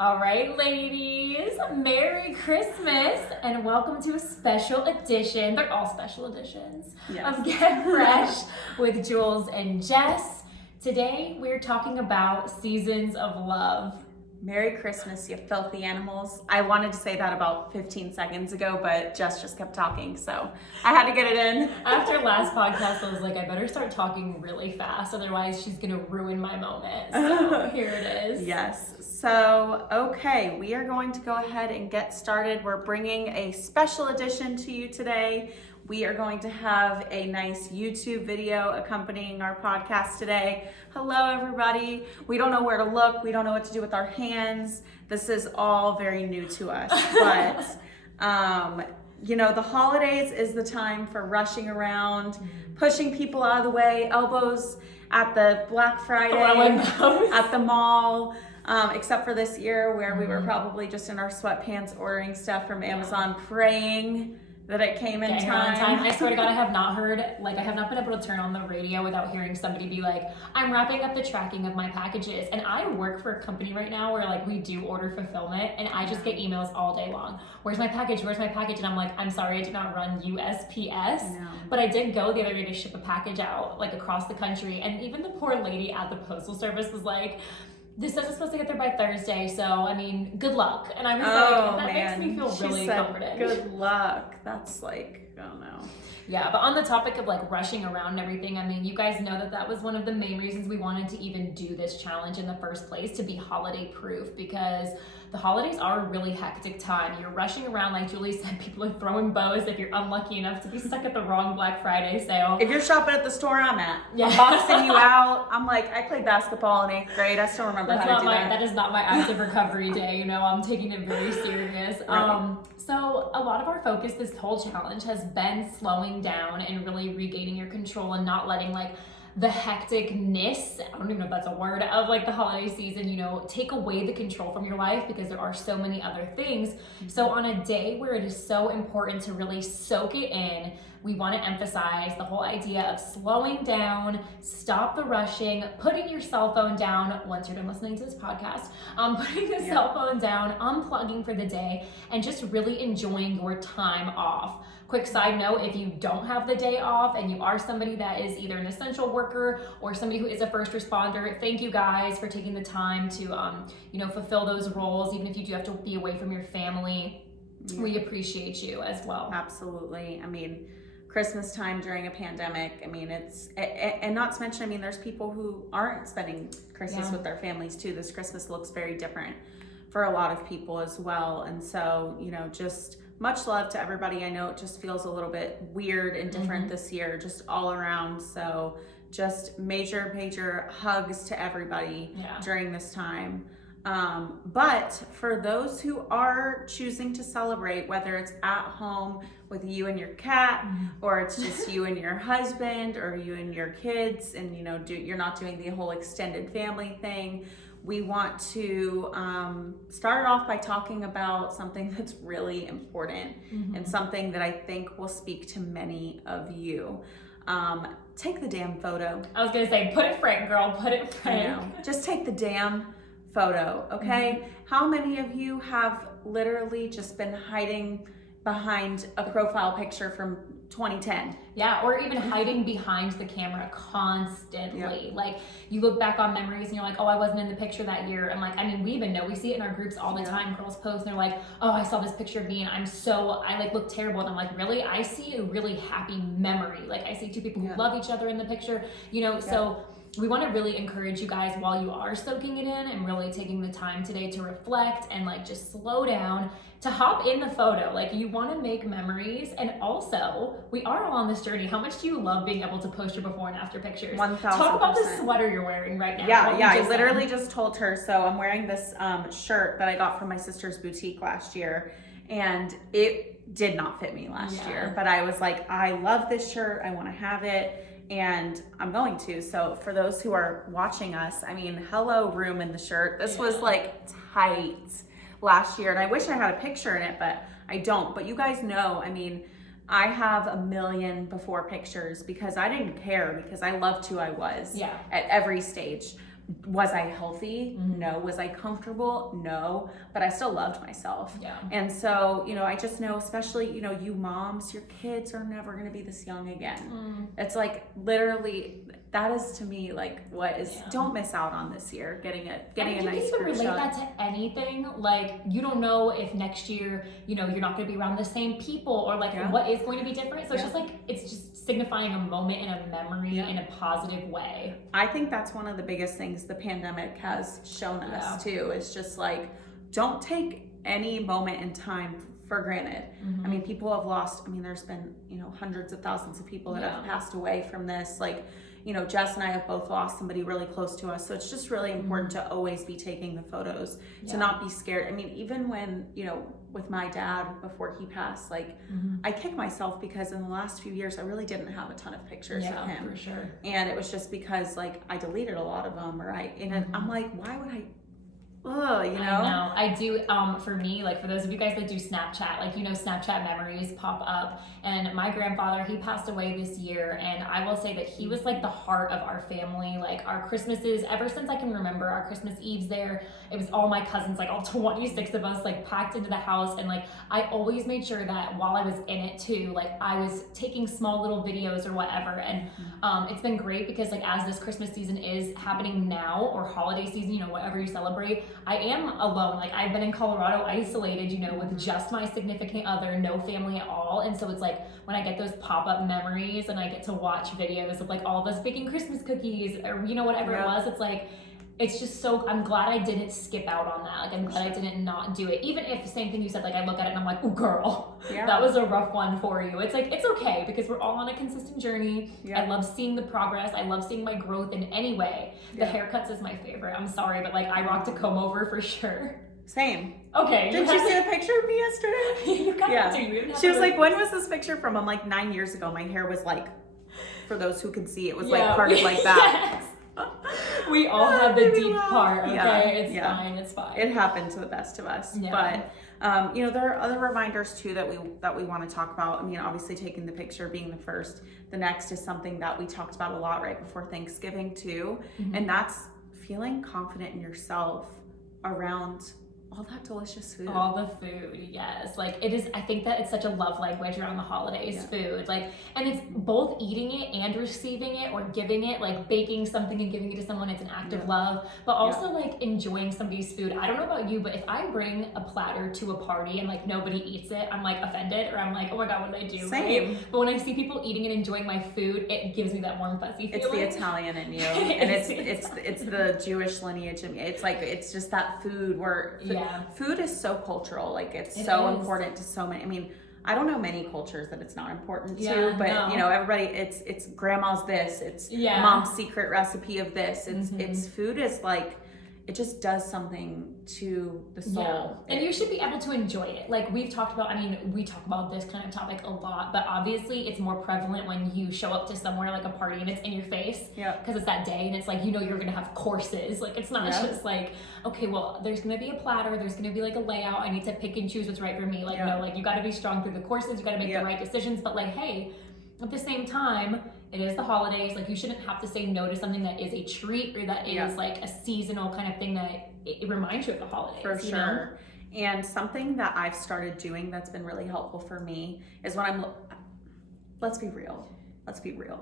All right, ladies, Merry Christmas and welcome to a special edition, they're all special editions, of Get Fresh with Jules and Jess. Today, we're talking about seasons of love. Merry Christmas, you filthy animals. I wanted to say that about 15 seconds ago, but Jess just kept talking, so I had to get it in. After last podcast, I was like, I better start talking really fast, otherwise she's gonna ruin my moment. So here it is. Yes, so okay, we are going to go ahead and get started. We're bringing a special edition to you today. We are going to have a nice YouTube video accompanying our podcast today. Hello, everybody. We don't know where to look. We don't know what to do with our hands. This is all very new to us. But, you know, the holidays is the time for rushing around, pushing people out of the way, elbows at the Black Friday, at the mall. Except for this year where we were probably just in our sweatpants ordering stuff from Amazon, praying that it came in time. I swear to God, I have not been able to turn on the radio without hearing somebody be like, I'm wrapping up the tracking of my packages. And I work for a company right now where like we do order fulfillment and I just get emails all day long. Where's my package? Where's my package? And I'm like, I'm sorry, I did not run USPS. But I did go the other day to ship a package out like across the country. And even the poor lady at the postal service was like, this says it's supposed to get there by Thursday, so I mean, good luck. And I was like, that makes me feel really comforted. Good luck. That's like, I don't know. Yeah, but on the topic of like rushing around and everything, I mean, you guys know that was one of the main reasons we wanted to even do this challenge in the first place, to be holiday proof, because the holidays are a really hectic time. You're rushing around, like Julie said, people are throwing bows if you're unlucky enough to be stuck at the wrong Black Friday sale. If you're shopping at the store I'm at, I'm boxing you out. I'm like, I played basketball in 8th grade. I still remember how to do that. That is not my active recovery day. You know, I'm taking it very serious. Right. So a lot of our focus this whole challenge has been slowing down and really regaining your control and not letting like the hecticness, I don't even know if that's a word, of like the holiday season, you know, take away the control from your life, because there are so many other things. So on a day where it is so important to really soak it in, we want to emphasize the whole idea of slowing down, stop the rushing, putting your cell phone down once you're done listening to this podcast, putting the cell phone down, unplugging for the day, and just really enjoying your time off. Quick side note, if you don't have the day off and you are somebody that is either an essential worker or somebody who is a first responder, thank you guys for taking the time to, you know, fulfill those roles, even if you do have to be away from your family. We appreciate you as well. Absolutely. I mean, Christmas time during a pandemic, I mean, and not to mention, I mean, there's people who aren't spending Christmas with their families too. This Christmas looks very different for a lot of people as well. And so, you know, just much love to everybody. I know it just feels a little bit weird and different this year, just all around. So just major hugs to everybody during this time. But for those who are choosing to celebrate, whether it's at home with you and your cat, or it's just you and your husband, or you and your kids, and you know, you're not doing the whole extended family thing, we want to start off by talking about something that's really important and something that I think will speak to many of you. Take the damn photo. I was gonna say, put it frank, girl, put it frank. Just take the damn photo, okay? How many of you have literally just been hiding behind a profile picture from 2010? Yeah, or even hiding behind the camera constantly. Like, you look back on memories and you're like, oh, I wasn't in the picture that year. And like, I mean, we even know, we see it in our groups all the time. Girls post and they're like, oh, I saw this picture of me and I like look terrible. And I'm like, really? I see a really happy memory. Like, I see two people who love each other in the picture, you know? So we want to really encourage you guys, while you are soaking it in and really taking the time today to reflect and like just slow down, to hop in the photo. Like, you want to make memories. And also, we are all on this journey. How much do you love being able to post your before and after pictures? 1000%. Talk about the sweater you're wearing right now. Yeah, I literally just told her. So I'm wearing this shirt that I got from my sister's boutique last year, and it did not fit me last year. But I was like, I love this shirt. I want to have it. And I'm going to. So for those who are watching us, I mean, hello, room in the shirt. This was like tight last year. And I wish I had a picture in it, but I don't. But you guys know, I mean, I have a million before pictures because I didn't care, because I loved who I was at every stage. Was I healthy? No. Was I comfortable? No. But I still loved myself. Yeah. And so, you know, I just know, especially, you know, you moms, your kids are never going to be this young again. It's like literally, that is to me like what is, don't miss out on this year, getting a nice group shot. You can relate that to anything. Like, you don't know if next year, you know, you're not going to be around the same people, or like what is going to be different. So it's just like, it's just signifying a moment and a memory in a positive way. I think that's one of the biggest things the pandemic has shown us too. It's just like, don't take any moment in time for granted. I mean, people have lost, I mean, there's been, you know, hundreds of thousands of people that have passed away from this. Like, you know, Jess and I have both lost somebody really close to us. So it's just really important to always be taking the photos, to not be scared. I mean, even when, you know, with my dad before he passed, like I kick myself because in the last few years, I really didn't have a ton of pictures of him. For sure. And it was just because like I deleted a lot of them, or I'm like, why would I? Oh, you know? I know. I do, for me, like for those of you guys that do Snapchat, like, you know, Snapchat memories pop up, and my grandfather, he passed away this year, and I will say that he was like the heart of our family. Like our Christmases, ever since I can remember, our Christmas Eves there, it was all my cousins, like all 26 of us, like packed into the house, and like I always made sure that while I was in it too, like I was taking small little videos or whatever, and it's been great because like as this Christmas season is happening now, or holiday season, you know, whatever you celebrate, I am alone. Like I've been in Colorado isolated, you know, with just my significant other, no family at all. And so it's like when I get those pop-up memories and I get to watch videos of like all of us baking Christmas cookies or, you know, whatever it was, it's like, it's just so, I'm glad I didn't skip out on that. Like I'm glad I didn't not do it. Even if the same thing you said, like I look at it and I'm like, oh girl, that was a rough one for you. It's like, it's okay because we're all on a consistent journey. I love seeing the progress. I love seeing my growth in any way. The haircuts is my favorite. I'm sorry, but like I rocked a comb over for sure. Same. Okay. Did you see a picture of me yesterday? You got to. She was like, when was this picture from? I'm like, 9 years ago. My hair was like, for those who can see, it was like parted like that. We all have the deep part, okay? It's fine, it's fine. It happened to the best of us. But you know, there are other reminders too that we want to talk about. I mean, obviously taking the picture being the first. The next is something that we talked about a lot right before Thanksgiving too. And that's feeling confident in yourself around all that delicious food. All the food, yes. Like it is, I think that it's such a love language around the holidays, food. Like, and it's both eating it and receiving it or giving it, like baking something and giving it to someone, it's an act of love, but also like enjoying somebody's food. I don't know about you, but if I bring a platter to a party and like nobody eats it, I'm like offended, or I'm like, oh my God, what did I do? Same. Right? But when I see people eating and enjoying my food, it gives me that warm fuzzy feeling. It's the Italian in you. And it's the Jewish lineage in me. It's like, it's just that food where food is so cultural. Like it's so important to so many. I mean, I don't know many cultures that it's not important to, but you know, everybody, it's grandma's this, it's mom's secret recipe of this. It's food is like, it just does something to the soul. And you should be able to enjoy it. Like we've talked about, I mean, we talk about this kind of topic a lot, but obviously it's more prevalent when you show up to somewhere like a party and it's in your face. Because it's that day and it's like, you know, you're going to have courses. Like it's not just like, okay, well, there's going to be a platter, there's going to be like a layout. I need to pick and choose what's right for me. Like, no, like you got to be strong through the courses. You got to make the right decisions. But like, hey, at the same time, it is the holidays. Like you shouldn't have to say no to something that is a treat or that is like a seasonal kind of thing that it reminds you of the holidays. For sure. Know? And something that I've started doing that's been really helpful for me is when let's be real.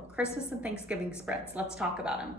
Christmas and Thanksgiving spreads. Let's talk about them.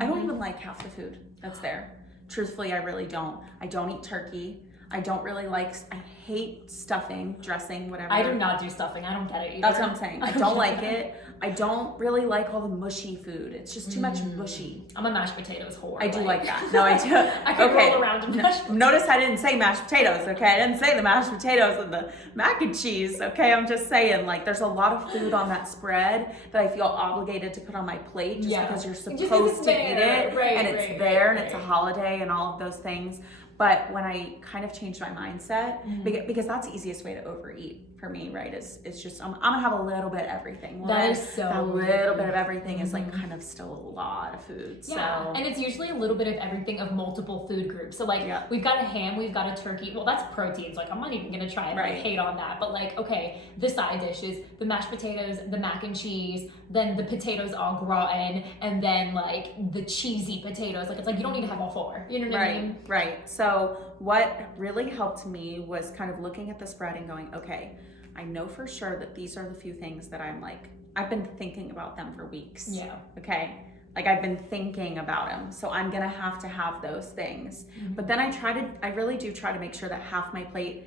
I don't even like half the food that's there. Truthfully, I really don't. I don't eat turkey. I don't really like, I hate stuffing, dressing, whatever. I do not do stuffing. I don't get it either. That's what I'm saying. I don't like it. I don't really like all the mushy food. It's just too much mushy. I'm a mashed potatoes whore. I do like that. No, I do. I could roll around in mashed potatoes. Notice I didn't say mashed potatoes, okay? I didn't say the mashed potatoes and the mac and cheese, okay? I'm just saying, like, there's a lot of food on that spread that I feel obligated to put on my plate just because you're supposed to eat it. And it's there and it's a holiday and all of those things. But when I kind of changed my mindset, because that's the easiest way to overeat. for me, right, is just I'm gonna have a little bit of everything. That is so that little bit of everything mm-hmm. is like kind of still a lot of food. Yeah, so. and it's usually a little bit of everything of multiple food groups. So like we've got a ham, we've got a turkey. Well, that's proteins. Like I'm not even gonna try and like, hate on that. But like, okay, the side dishes, the mashed potatoes, the mac and cheese, then the potatoes au gratin, and then like the cheesy potatoes. Like it's like you don't need to have all four. You know what I mean? Right. So what really helped me was kind of looking at the spread and going, okay, I know for sure that these are the few things that I'm like, I've been thinking about them for weeks. Yeah. Okay. Like I've been thinking about them. So I'm going to have those things. Mm-hmm. But then I really do try to make sure that half my plate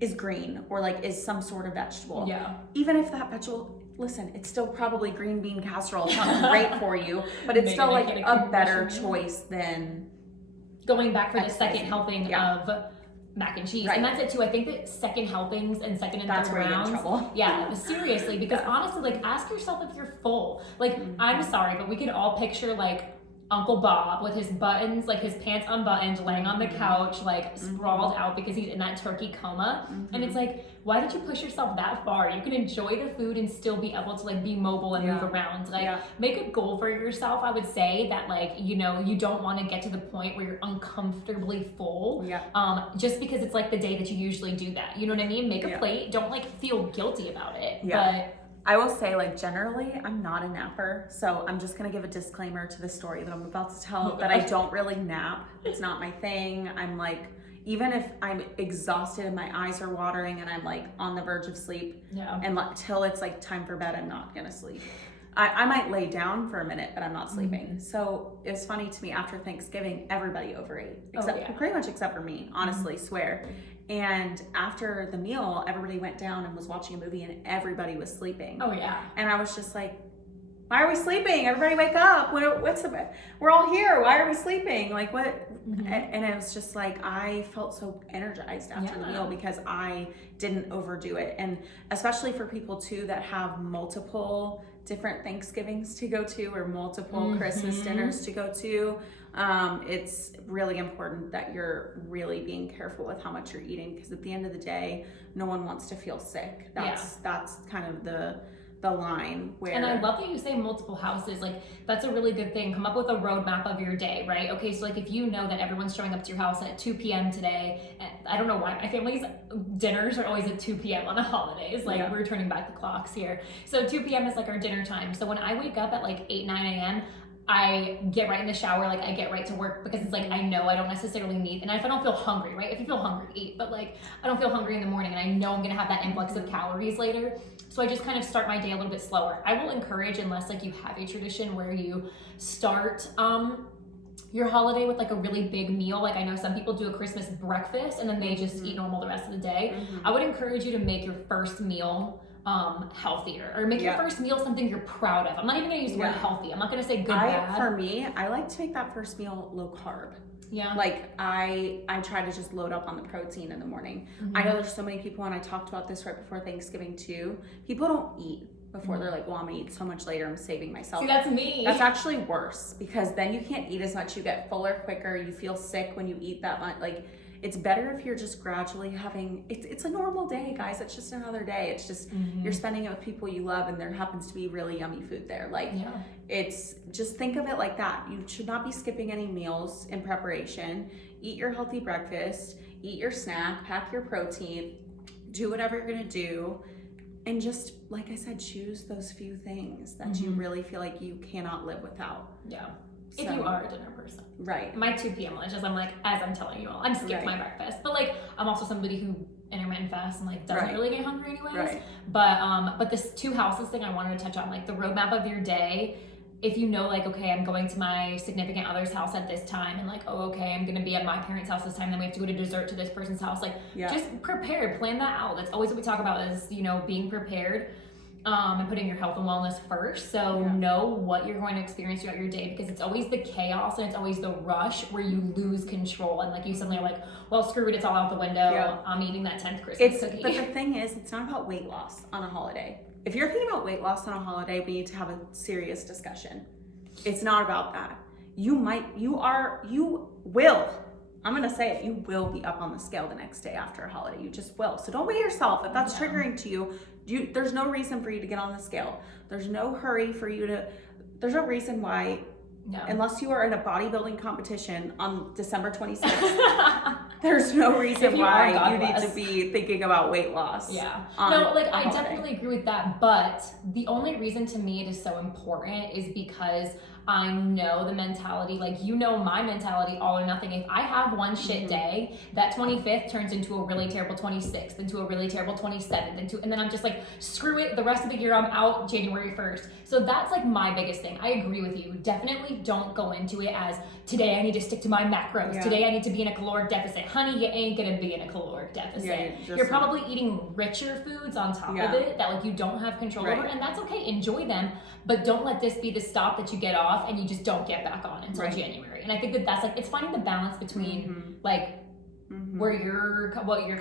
is green or like is some sort of vegetable. Yeah. Even if that vegetable, listen, it's still probably green bean casserole. It's not great for you, but it's still like a better choice than going back for the second helping of mac and cheese. And that's it too. I think that second helpings and second and third rounds. You get in trouble. Yeah, seriously, because honestly, like ask yourself if you're full. Like I'm sorry, but we could all picture like Uncle Bob with his buttons, like his pants unbuttoned, laying on the couch, like sprawled out because he's in that turkey coma. And it's like, why did you push yourself that far? You can enjoy the food and still be able to like be mobile and move around. Like make a goal for yourself. I would say that like, you know, you don't want to get to the point where you're uncomfortably full. Just because it's like the day that you usually do that. You know what I mean? Make a plate. Don't like feel guilty about it. But I will say, like, generally, I'm not a napper, so I'm just gonna give a disclaimer to the story that I'm about to tell, that I don't really nap. It's not my thing. I'm like, even if I'm exhausted and my eyes are watering and I'm like on the verge of sleep, and till it's like time for bed, I'm not gonna sleep. I might lay down for a minute, but I'm not sleeping. So it was funny to me, after Thanksgiving, everybody overate, pretty much except for me, honestly, swear. And after the meal, everybody went down and was watching a movie and everybody was sleeping. And I was just like, why are we sleeping? Everybody wake up. We're all here. Why are we sleeping? Like what? And it was just like, I felt so energized after the meal because I didn't overdo it. And especially for people too that have multiple different Thanksgivings to go to or multiple Christmas dinners to go to, it's really important that you're really being careful with how much you're eating, because at the end of the day, no one wants to feel sick. That's kind of the line where. And I love that you say multiple houses. Like that's a really good thing. Come up with a roadmap of your day, right? Okay, so like if you know that everyone's showing up to your house at 2 p.m. today, and I don't know why my family's dinners are always at 2 p.m. on the holidays. Like we're turning back the clocks here. So 2 p.m. is like our dinner time. So when I wake up at like 8, 9 a.m., I get right in the shower, like I get right to work, because it's like I know I don't necessarily need, and if I don't feel hungry, right? If you feel hungry, eat, but like I don't feel hungry in the morning and I know I'm gonna have that influx of calories later. So I just kind of start my day a little bit slower. I will encourage, unless like you have a tradition where you start your holiday with like a really big meal. Like I know some people do a Christmas breakfast and then they just eat normal the rest of the day. I would encourage you to make your first meal healthier, or make your first meal something you're proud of. I'm not even gonna use the word healthy. I'm not gonna say good, bad. For me, I like to make that first meal low carb. Like I try to just load up on the protein in the morning. I know there's so many people, and I talked about this right before Thanksgiving too. People don't eat before. They're like, well, I'm gonna eat so much later, I'm saving myself. See, that's me. That's actually worse, because then you can't eat as much. You get fuller quicker. You feel sick when you eat that much. Like, it's better if you're just gradually having, it's a normal day, guys. It's just another day. It's just, you're spending it with people you love, and there happens to be really yummy food there. Like, it's just, think of it like that. You should not be skipping any meals in preparation. Eat your healthy breakfast, eat your snack, pack your protein, do whatever you're gonna do. And just, like I said, choose those few things that you really feel like you cannot live without. If you are a dinner person. My 2 p.m. lunch is, I'm like, as I'm telling you all, I'm skipping my breakfast. But like, I'm also somebody who intermittent fasts and like doesn't really get hungry anyways. But this 2 houses thing I wanted to touch on, like the roadmap of your day. If you know, like, okay, I'm going to my significant other's house at this time, and like, oh, okay, I'm gonna be at my parents' house this time, then we have to go to dessert to this person's house. Like, just prepare, plan that out. That's always what we talk about, is, you know, being prepared. And putting your health and wellness first. So know what you're going to experience throughout your day, because it's always the chaos and it's always the rush where you lose control, and like you suddenly are like, well, screw it, it's all out the window. I'm eating that 10th Christmas cookie. But the thing is, it's not about weight loss on a holiday. If you're thinking about weight loss on a holiday, we need to have a serious discussion. It's not about that. You will I'm gonna say it, you will be up on the scale the next day after a holiday. You just will. So don't weigh yourself. If that's triggering to you, there's no reason for you to get on the scale. There's no hurry for you to, there's no reason why, unless you are in a bodybuilding competition on December 26th, there's no reason why you need to be thinking about weight loss. Yeah. No, like I definitely agree with that. But the only reason to me it is so important is because I know the mentality, like, you know, my mentality, all or nothing. If I have one shit day, that 25th turns into a really terrible 26th, into a really terrible 27th, and then I'm just like, screw it, the rest of the year I'm out January 1st. So that's like my biggest thing. I agree with you. Definitely don't go into it as, today I need to stick to my macros. Today I need to be in a caloric deficit. Honey, you ain't gonna be in a caloric deficit. You're probably eating richer foods on top of it that like you don't have control over, and that's okay. Enjoy them, but don't let this be the stop that you get off and you just don't get back on until January. And I think that that's like, it's finding the balance between like what you're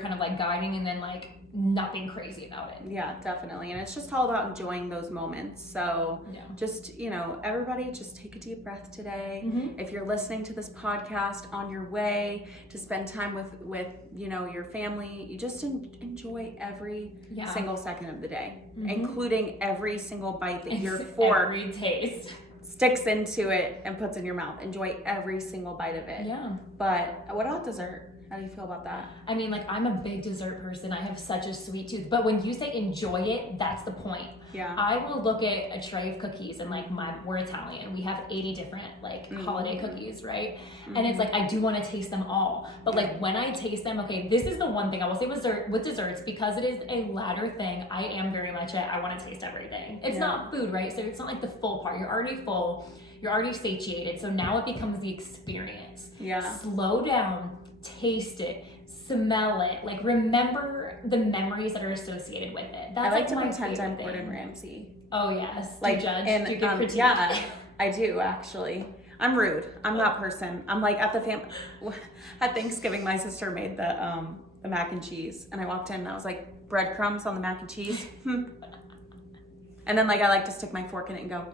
kind of like guiding and then like not being crazy about it. Yeah, definitely. And it's just all about enjoying those moments. So just, you know, everybody just take a deep breath today. If you're listening to this podcast on your way to spend time with you know, your family, you just enjoy every single second of the day, including every single bite that your fork every taste sticks into it and puts in your mouth. Enjoy every single bite of it. Yeah. But what about dessert? How do you feel about that? I mean, like, I'm a big dessert person. I have such a sweet tooth. But when you say enjoy it, that's the point. Yeah. I will look at a tray of cookies and like we're Italian. We have 80 different like holiday cookies, right? And it's like, I do want to taste them all. But like when I taste them, okay, this is the one thing I will say with desserts, because it is a ladder thing. I am very much I want to taste everything. It's not food, right? So it's not like the full part. You're already full. You're already satiated. So now it becomes the experience. Yeah. Slow down, taste it, smell it, like remember the memories that are associated with it. That's I like to my pretend I'm favorite Gordon thing. Ramsay. Oh yes, Like, do you judge? and, do you give critique? yeah, I do actually. I'm rude. I'm that person. I'm like at at Thanksgiving, my sister made the mac and cheese, and I walked in and I was like, breadcrumbs on the mac and cheese. And then like I like to stick my fork in it and go,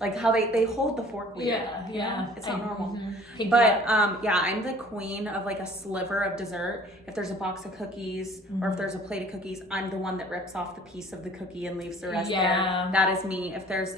like how they hold the fork weird. Yeah. It's not normal. But yeah, I'm the queen of like a sliver of dessert. If there's a box of cookies or if there's a plate of cookies, I'm the one that rips off the piece of the cookie and leaves the rest there. That is me. If there's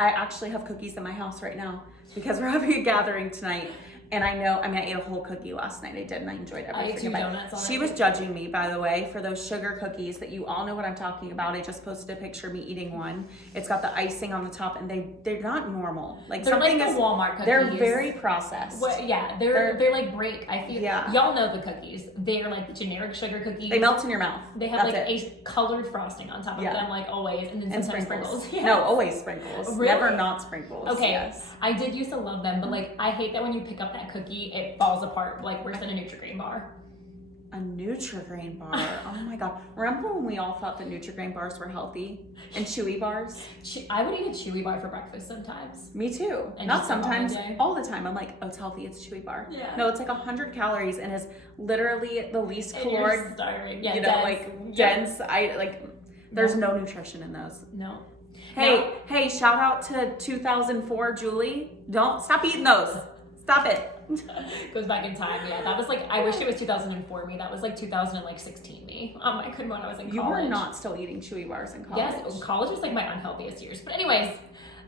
I actually have cookies in my house right now because we're having a gathering tonight. And I ate a whole cookie last night. I did, and I enjoyed everything. I ate 2 donuts on She was judging me, by the way, for those sugar cookies that you all know what I'm talking about. I just posted a picture of me eating one. It's got the icing on the top, and they're not normal. Like they're like the Walmart cookies. They're very processed. Well, yeah, they're like break. I feel y'all know the cookies. They're like the generic sugar cookies. They melt in your mouth. They have a colored frosting on top of them, like always, and then sometimes sprinkles. Yes. No, always sprinkles. Really? Never not sprinkles. Okay, yes. I did used to love them, but like I hate that when you pick up that cookie, it falls apart like worse than a Nutrigrain bar. A Nutrigrain bar. Oh my god. Remember when we all thought that Nutrigrain bars were healthy? And chewy bars? I would eat a chewy bar for breakfast sometimes. Me too. And not sometimes, all the time. I'm like, oh, it's healthy, it's a chewy bar. Yeah. No, it's like 100 calories and is literally the least caloric, yeah, you know, like dense. There's no nutrition in those. No. Hey, shout out to 2004 Julie. Don't stop eating those. Stop it. Goes back in time. Yeah, that was like, I wish it was 2004 me. That was like 2016 me. I couldn't when I was in college. You were not still eating chewy bars in college. Yes, college was like my unhealthiest years. But anyways,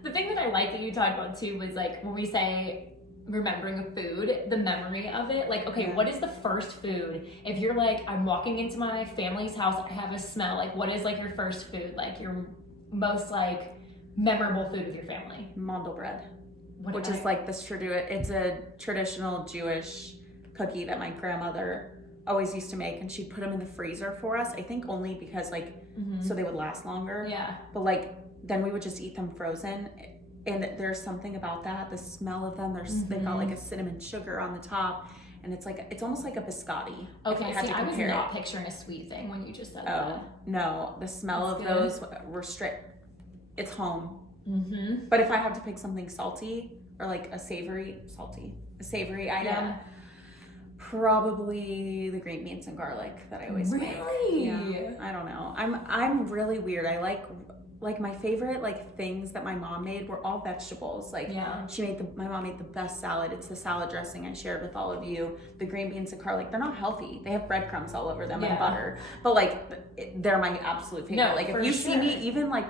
the thing that I like that you talked about too was like when we say remembering a food, the memory of it. Like, okay, what is the first food? If you're like, I'm walking into my family's house, I have a smell. Like, what is like your first food? Like your most like memorable food with your family? Mandel bread. Which is like this it's a traditional Jewish cookie that my grandmother always used to make, and she'd put them in the freezer for us. I think only because like so they would last longer. Yeah. But like then we would just eat them frozen, and there's something about that. The smell of them. They've got like a cinnamon sugar on the top, and it's almost like a biscotti. Okay, I was not picturing a sweet thing when you just said that. Oh no, the smell of those were straight. It's home. But if I have to pick something salty or like a savory item, probably the green beans and garlic that I always make. Really? Yeah. I don't know. I'm really weird. I like like my favorite like things that my mom made were all vegetables. Like my mom made the best salad. It's the salad dressing I shared with all of you. The green beans and garlic, they're not healthy. They have breadcrumbs all over them and butter. But like they're my absolute favorite. No, like if you see me, even like,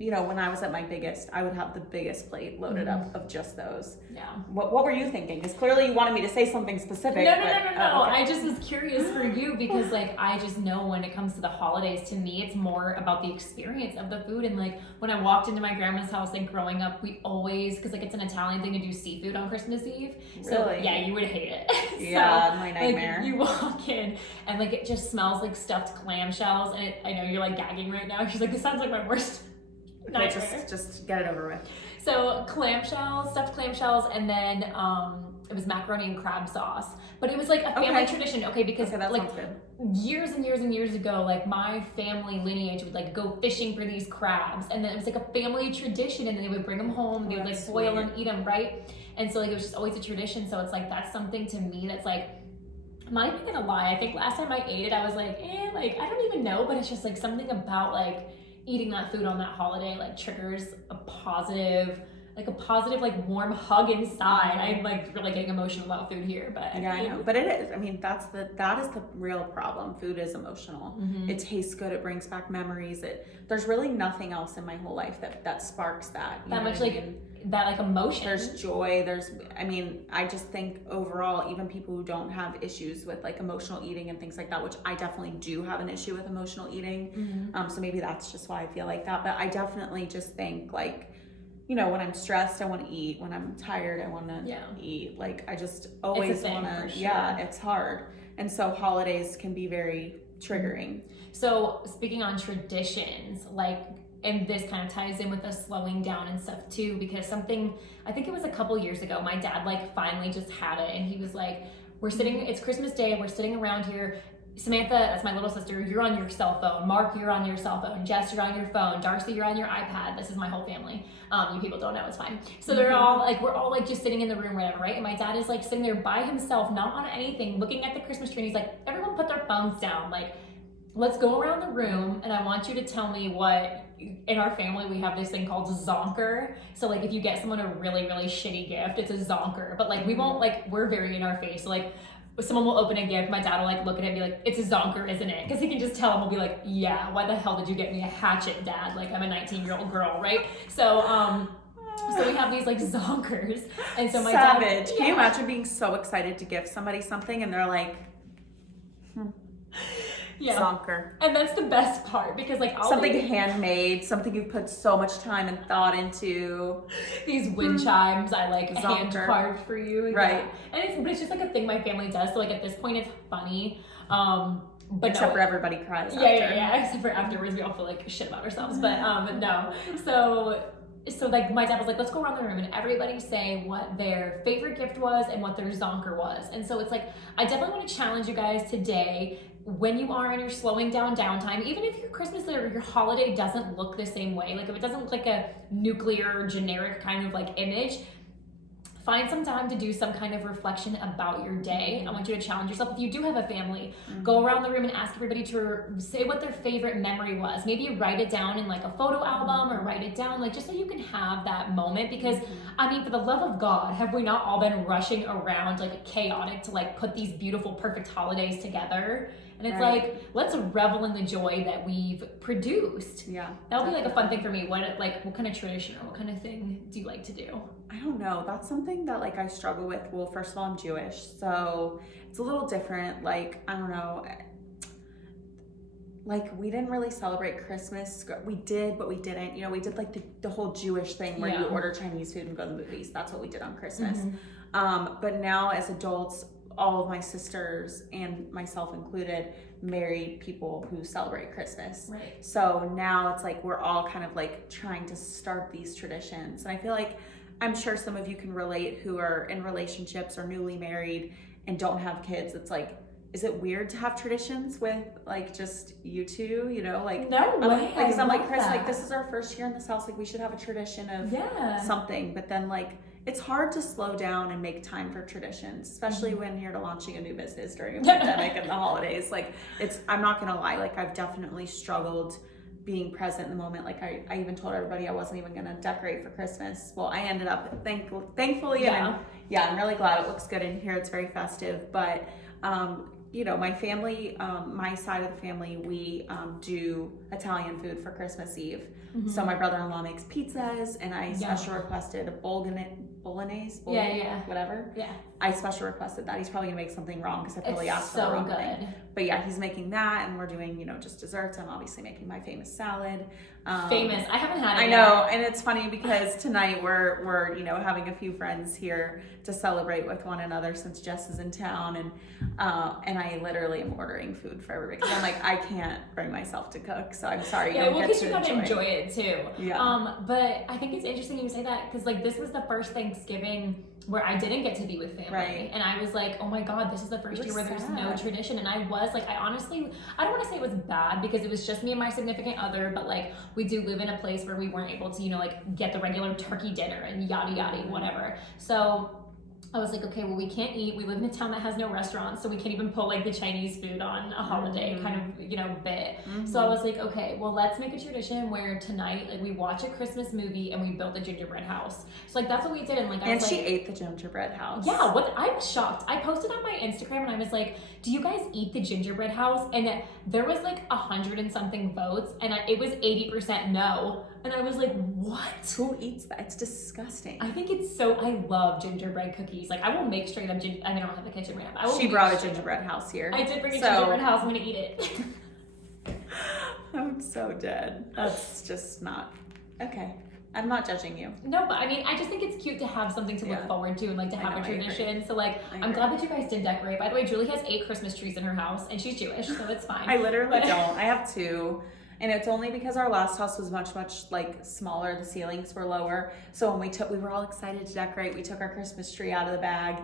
you know, when I was at my biggest, I would have the biggest plate loaded up of just those. Yeah. What were you thinking? Because clearly you wanted me to say something specific. No. Okay. I just was curious for you because like I just know when it comes to the holidays, to me it's more about the experience of the food. And like when I walked into my grandma's house, like growing up, we always, because like it's an Italian thing to do seafood on Christmas Eve. So Really? yeah, you would hate it. Yeah, so, my nightmare. Like, you walk in and like it just smells like stuffed clamshells, and I know you're like gagging right now. She's like, this sounds like my worst nightmare. Just get it over with. So clamshells, stuffed clamshells, and then it was macaroni and crab sauce. But it was like a family tradition, because that like sounds good. years and years and years ago, like my family lineage would like go fishing for these crabs, and then it was like a family tradition, and then they would bring them home, they would like boil them, eat them, right? And so like it was just always a tradition. So it's like that's something to me that's like, I'm not even gonna lie, I think last time I ate it, I was like, like I don't even know, but it's just like something about like eating that food on that holiday like triggers a positive like warm hug inside. I'm like really getting emotional about food here, but yeah, I know. But it is. I mean, that is the real problem. Food is emotional. It tastes good. It brings back memories. There's really nothing else in my whole life that sparks that. That much like that like emotion. There's joy. I just think overall, even people who don't have issues with like emotional eating and things like that, which I definitely do have an issue with emotional eating. So maybe that's just why I feel like that. But I definitely just think like, you know, when I'm stressed, I want to eat. When I'm tired, I want to eat. Like I just always want to. Sure. Yeah, it's hard. And so holidays can be very triggering. So speaking on traditions, like, and this kind of ties in with us slowing down and stuff too, because something, I think it was a couple years ago, my dad like finally just had it, and he was like, it's Christmas Day, we're sitting around here, Samantha, that's my little sister, you're on your cell phone, Mark, you're on your cell phone, Jess, you're on your phone, Darcy, you're on your iPad, this is my whole family, you people don't know, it's fine. So they're all like, we're all like just sitting in the room, whatever, right? And my dad is like sitting there by himself, not on anything, looking at the Christmas tree, and he's like, everyone put their phones down, like, let's go around the room, and I want you to tell me what, in our family, we have this thing called zonker. So like if you get someone a really, really shitty gift, it's a zonker. But like we won't like, we're very in our face. So like someone will open a gift, my dad will like look at it and be like, it's a zonker, isn't it? Because he can just tell him, we'll be like, yeah, why the hell did you get me a hatchet, Dad? Like I'm a 19-year-old girl, right? So so we have these like zonkers. And so my Savage. dad, Can you imagine being so excited to gift somebody something and they're like, zonker. And that's the best part, because like something handmade, something you've put so much time and thought into. These wind chimes I like hand Zonker. carved for you, right? Yeah. And it's just like a thing my family does. So like at this point it's funny, but except for everybody cries. After. Except for afterwards we all feel like shit about ourselves. But no. So like my dad was like, let's go around the room and everybody say what their favorite gift was and what their zonker was. And so it's like, I definitely want to challenge you guys today, when you are in your slowing down downtime, even if your Christmas or your holiday doesn't look the same way, like if it doesn't look like a nuclear generic kind of like image, find some time to do some kind of reflection about your day. I want you to challenge yourself. If you do have a family, go around the room and ask everybody to say what their favorite memory was. Maybe you write it down in like a photo album, or write it down like just so you can have that moment. Because I mean, for the love of God, have we not all been rushing around like chaotic to like put these beautiful, perfect holidays together? And it's like, let's revel in the joy that we've produced. Yeah. That would be like a fun thing for me. What kind of tradition or what kind of thing do you like to do? I don't know. That's something that like I struggle with. Well, first of all, I'm Jewish, so it's a little different. Like, I don't know. Like we didn't really celebrate Christmas. We did, but we didn't. You know, we did like the whole Jewish thing where you order Chinese food and go to the movies. That's what we did on Christmas. But now as adults, all of my sisters and myself included married people who celebrate Christmas. Right. So now it's like we're all kind of like trying to start these traditions. And I feel like I'm sure some of you can relate who are in relationships or newly married and don't have kids. It's like, is it weird to have traditions with like just you two, you know, like no way. Like, I'm like, Chris, like this is our first year in this house, like we should have a tradition of something. But then like it's hard to slow down and make time for traditions, especially when you're launching a new business during a pandemic and the holidays. Like I'm not gonna lie, like I've definitely struggled being present in the moment. Like I even told everybody I wasn't even gonna decorate for Christmas. Well, I ended up thankfully, and I'm really glad it looks good in here. It's very festive, but you know, my family, my side of the family, we do Italian food for Christmas Eve. So my brother-in-law makes pizzas, and I special requested a bolognese, whatever. Yeah. I special requested that. He's probably gonna make something wrong because I probably asked for the wrong thing. But yeah, he's making that, and we're doing, you know, just desserts. I'm obviously making my famous salad. Famous. I haven't had it. I know, and it's funny because tonight we're you know, having a few friends here to celebrate with one another since Jess is in town, and I literally am ordering food for everybody because I'm like, I can't bring myself to cook, so I'm sorry. Yeah, well, because you gotta enjoy it too. Yeah. But I think it's interesting you say that because like this was the first Thanksgiving where I didn't get to be with family. Right. And I was like, oh my God, this is the first year where there's no tradition. And I was like, I honestly, I don't want to say it was bad because it was just me and my significant other, but like we do live in a place where we weren't able to, you know, like get the regular turkey dinner and yada yada, whatever. So I was like, okay, well, we can't eat. We live in a town that has no restaurants, so we can't even put like the Chinese food on a holiday kind of, you know, bit. So I was like, okay, well, let's make a tradition where tonight, like, we watch a Christmas movie and we build a gingerbread house. So like that's what we did. And like, I was she like, ate the gingerbread house. Yeah, I was shocked. I posted on my Instagram and I was like, do you guys eat the gingerbread house? And there was like 100 and something votes, and it was 80% no. And I was like, what? Who eats that? It's disgusting. I think it's so, I love gingerbread cookies. Like I will make straight up, I mean, I don't have the kitchen right now. She brought a gingerbread house here. I did bring a gingerbread house. I'm gonna eat it. I'm so dead. That's just not, okay. I'm not judging you. No, but I mean, I just think it's cute to have something to look forward to and like to have a tradition. So like, I'm glad that you guys did decorate. By the way, Julie has 8 Christmas trees in her house and she's Jewish, so it's fine. I literally don't. I have 2. And it's only because our last house was much like smaller. The ceilings were lower. So when we were all excited to decorate. We took our Christmas tree out of the bag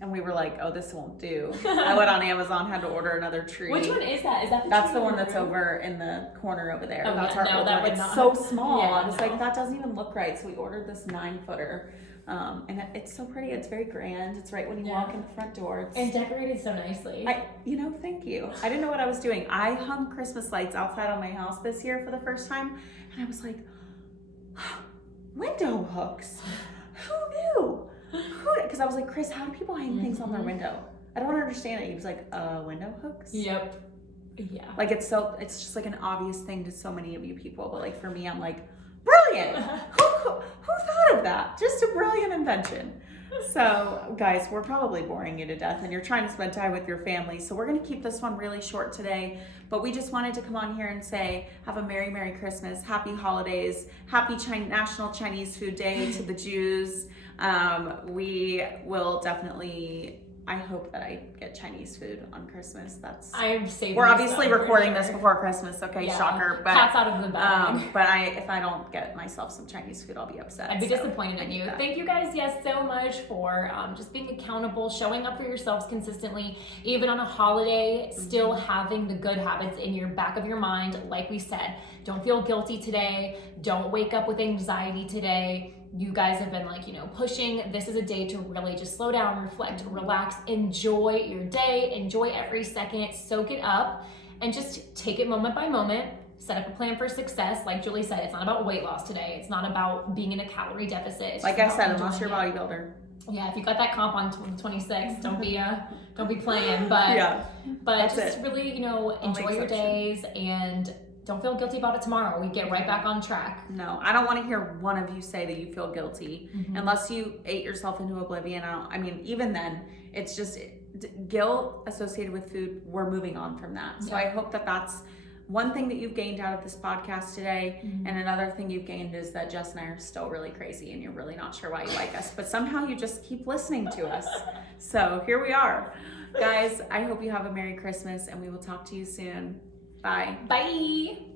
and we were like, oh, this won't do. I went on Amazon, had to order another tree. Which one is that? Is that That's the one that's over in the corner over there. Oh, that's yeah, our no, that would It's not so have- small. Yeah, I was no. like, that doesn't even look right. So we ordered this 9-footer. And it's so pretty. It's very grand. It's right when you walk in the front door. And decorated so nicely. Thank you. I didn't know what I was doing. I hung Christmas lights outside on my house this year for the first time, and I was like, window hooks. Who knew? Because I was like, Chris, how do people hang things on their window? I don't understand it. He was like, window hooks? Yep. Yeah. Like it's just like an obvious thing to so many of you people, but like for me, I'm like, brilliant. Who thought of that? Just a brilliant invention. So guys, we're probably boring you to death and you're trying to spend time with your family. So we're going to keep this one really short today, but we just wanted to come on here and say, have a Merry Christmas, happy holidays, happy National Chinese Food Day to the Jews. We will definitely, I hope that I get Chinese food on Christmas. We're obviously recording this before Christmas. Okay, yeah. Shocker. But cat's out of the bag. But if I don't get myself some Chinese food, I'll be upset. I'd be disappointed in you. Thank you guys, so much for just being accountable, showing up for yourselves consistently, even on a holiday, still having the good habits in your back of your mind. Like we said, don't feel guilty today. Don't wake up with anxiety today. You guys have been pushing. This is a day to really just slow down, reflect, relax, enjoy your day, enjoy every second, soak it up, and just take it moment by moment. Set up a plan for success. Like Julie said, it's not about weight loss today. It's not about being in a calorie deficit. It's like I said, unless you're a bodybuilder. Yeah, if you got that comp on 26, don't be playing. But just really, enjoy your days and don't feel guilty about it tomorrow. We get right back on track. No, I don't want to hear one of you say that you feel guilty unless you ate yourself into oblivion. Even then, it's just guilt associated with food. We're moving on from that. So I hope that that's one thing that you've gained out of this podcast today. And another thing you've gained is that Jess and I are still really crazy and you're really not sure why you like us, but somehow you just keep listening to us. So here we are. Guys, I hope you have a Merry Christmas and we will talk to you soon. Bye. Bye.